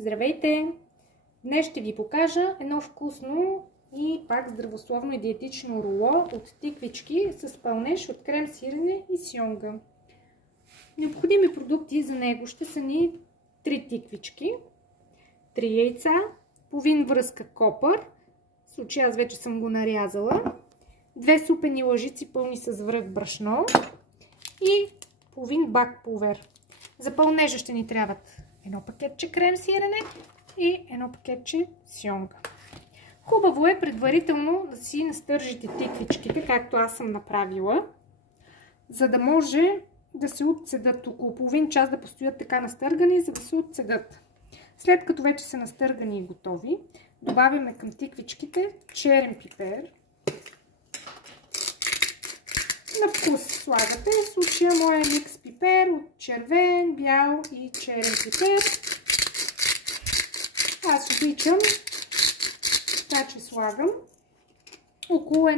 Здравейте! Днес ще ви покажа едно вкусно и пак здравословно и диетично руло от тиквички с пълнеж от крем сирене и сьомга. Необходими продукти за него ще са ни 3 тиквички, 3 яйца, половин връзка копър, в случай аз вече съм го нарязала, 2 супени лъжици пълни с връх брашно и половин бак пулвер. За пълнежа ще ни трябват едно пакетче крем сирене и едно пакетче сьомга. Хубаво е предварително да си настържите тиквичките, както аз съм направила, за да може да се отцедат около половин час, да постоят така настъргани, за да се отцедат. След като вече са настъргани и готови, добавяме към тиквичките черен пипер. На вкус слагате, в случая моя микс пипер от червен, бял и черен пипер. Аз обичам, така че слагам около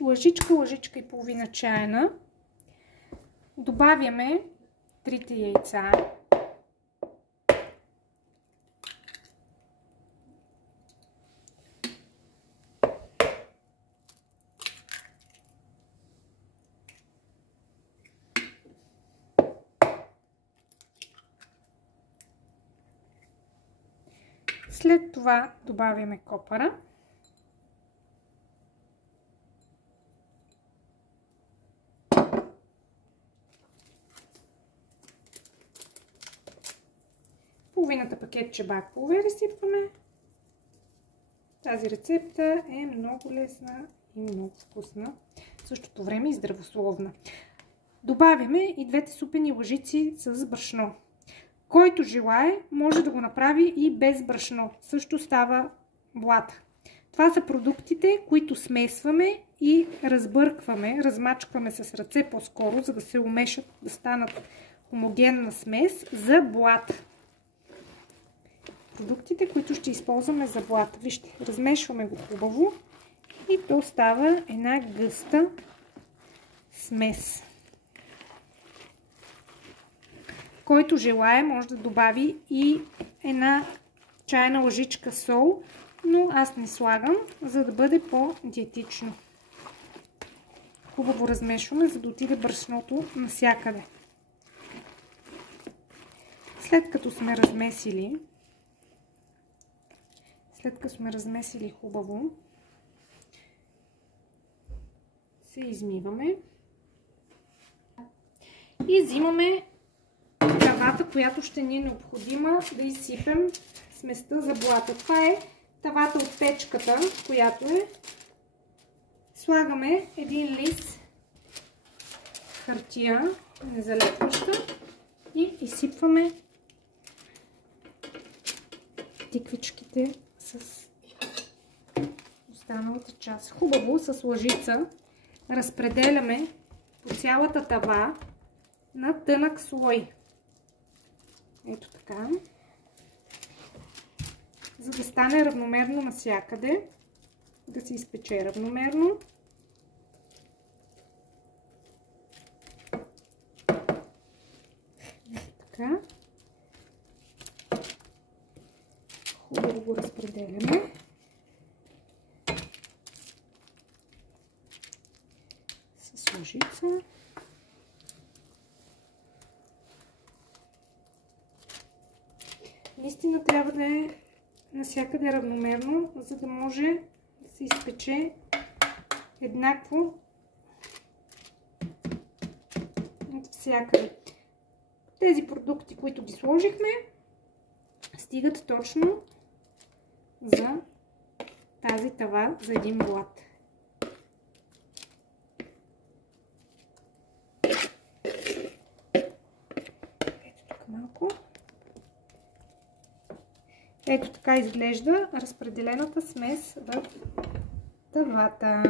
лъжичка и половина чайна. Добавяме 3 яйца. След това добавяме копъра. Половината пакетче бак пулвер изсипваме. Тази рецепта е много лесна и много вкусна. В същото време и здравословна. Добавяме и 2 супени лъжици с брашно. Който желае, може да го направи и без брашно. Също става блата. Това са продуктите, които смесваме и разбъркваме, размачкваме с ръце по-скоро, за да се умешат, да станат хомогенна смес за блата. Продуктите, които ще използваме за блата. Вижте, размешваме го хубаво и то става една гъста смес. Който желае, може да добави и една чайна лъжичка сол, но аз не слагам, за да бъде по-диетично. Хубаво размешваме, за да отиде брашното навсякъде. След като сме размесили хубаво, се измиваме и взимаме тавата, която ще ни е необходима да изсипем сместа за блата. Това е тавата от печката, която е. Слагаме един лист хартия, незалепваща, и изсипваме тиквичките с останалата част. Хубаво с лъжица разпределяме по цялата тава на тънък слой. Ето така. За да стане равномерно навсякъде, да се изпече равномерно. Ето така. Хубаво го разпределяме. С лъжица. Наистина трябва да е навсякъде равномерно, за да може да се изпече еднакво от всякъде. Тези продукти, които ги сложихме, стигат точно за тази тава за един блат. Ето тук малко. Ето така изглежда разпределената смес в тавата.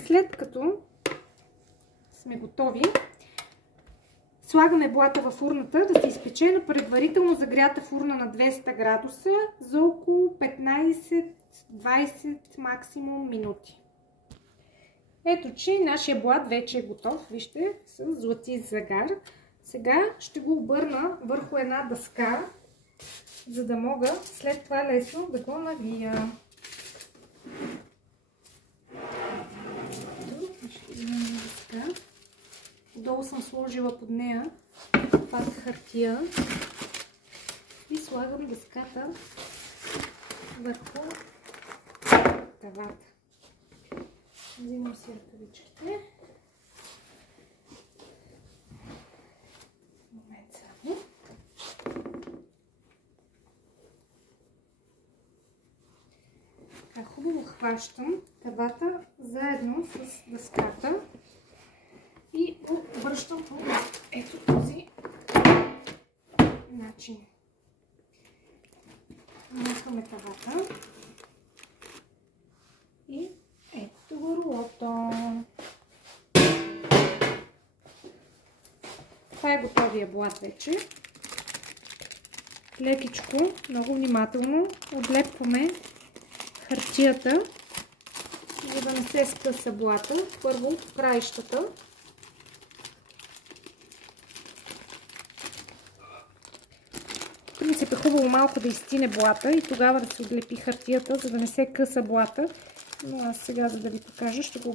След като сме готови, слагаме блата в фурната да се изпече на предварително загрята фурна на 200 градуса за около 15-20 максимум минути. Ето, че нашия блат вече е готов. Вижте, с златист загар. Сега ще го обърна върху една дъска, за да мога след това лесно да го навия. Ще вземем дъска. Долу съм сложила под нея пак хартия и слагам дъската върху тавата. Взимам си ръкавичките. Момент само. Така хубаво хващам тавата заедно с дъската и го връщам по ето този начин. Махаме тавата и ето го рулото. Това е готовия блат вече. Лекичко, много внимателно отлепваме хартията, за да не се скъса блата. Първо по краищата. В принцип е хубаво малко да изстине блата и тогава да се отлепи хартията, за да не се къса блата. Но аз сега, за да ви покажа, ще го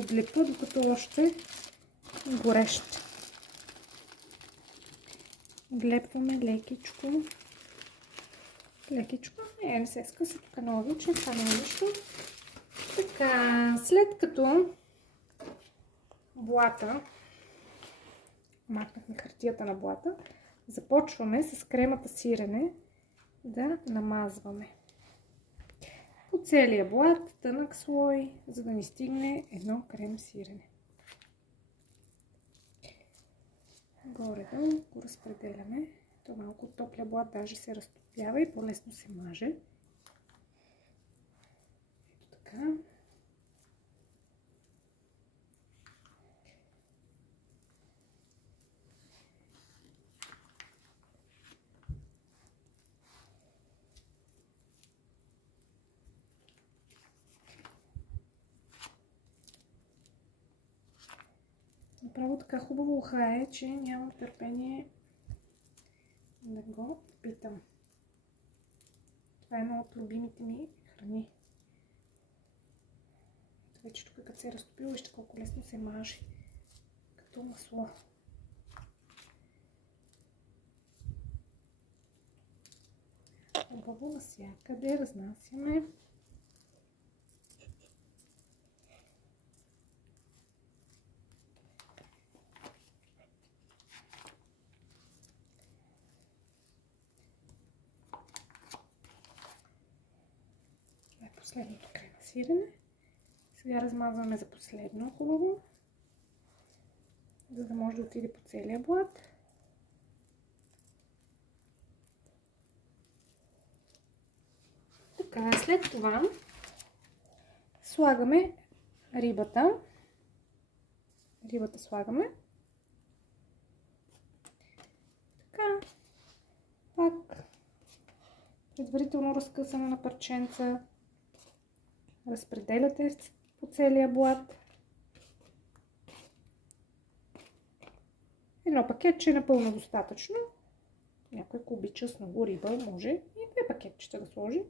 отлепя, докато още е горещ. Отлепваме лекичко. Лекичко. Не се скъса, тук е много вече, това не е нищо. Така, след като блата, махнахме хартията на блата, започваме с кремата сирене да намазваме по целия блат, тънък слой, за да ни стигне едно крем сирене. Горе-долу го разпределяме. То малко топля блат даже се разтопява и по-лесно се маже. Ето така. Направо така хубаво ухае, че нямам търпение да го питам. Това е едно от любимите ми храни. Ето вече тук като се е разтопило, вижте колко лесно се маже като масло. Хубаво навсякъде разнасяме. Последното крема сирене. Сега размазваме за последно хубаво, за да може да отиде по целия блат. Така, след това слагаме рибата. Рибата слагаме. Така, пак предварително разкъсана на парченца. Разпределяте по целия блат. Едно пакетче е напълно достатъчно. Някой, ако обича с много риба, може и 2 пакетчета да сложи.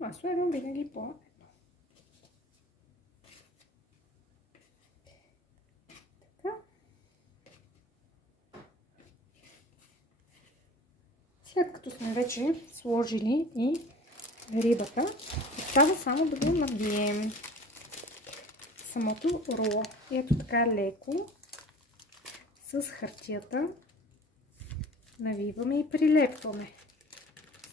Аз слагам винаги по едно. Така. След като сме вече сложили и рибата, остава само да го навием самото руло. И ето така леко с хартията навиваме и прилепваме.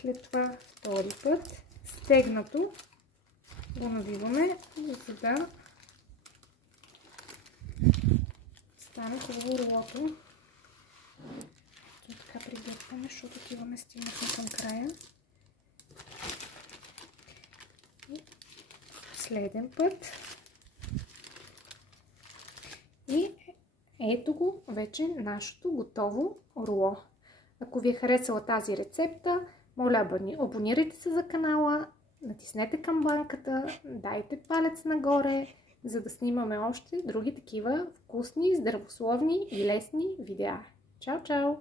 След това втори път стегнато го навиваме, за да стане хубаво рулото. И така приготвяме, защото отиваме, стигнахме към края. Последен път. И ето го вече нашето готово руло. Ако ви е харесала тази рецепта, моля, абонирайте се за канала, натиснете камбанката, дайте палец нагоре, за да снимаме още други такива вкусни, здравословни и лесни видеа. Чао, чао!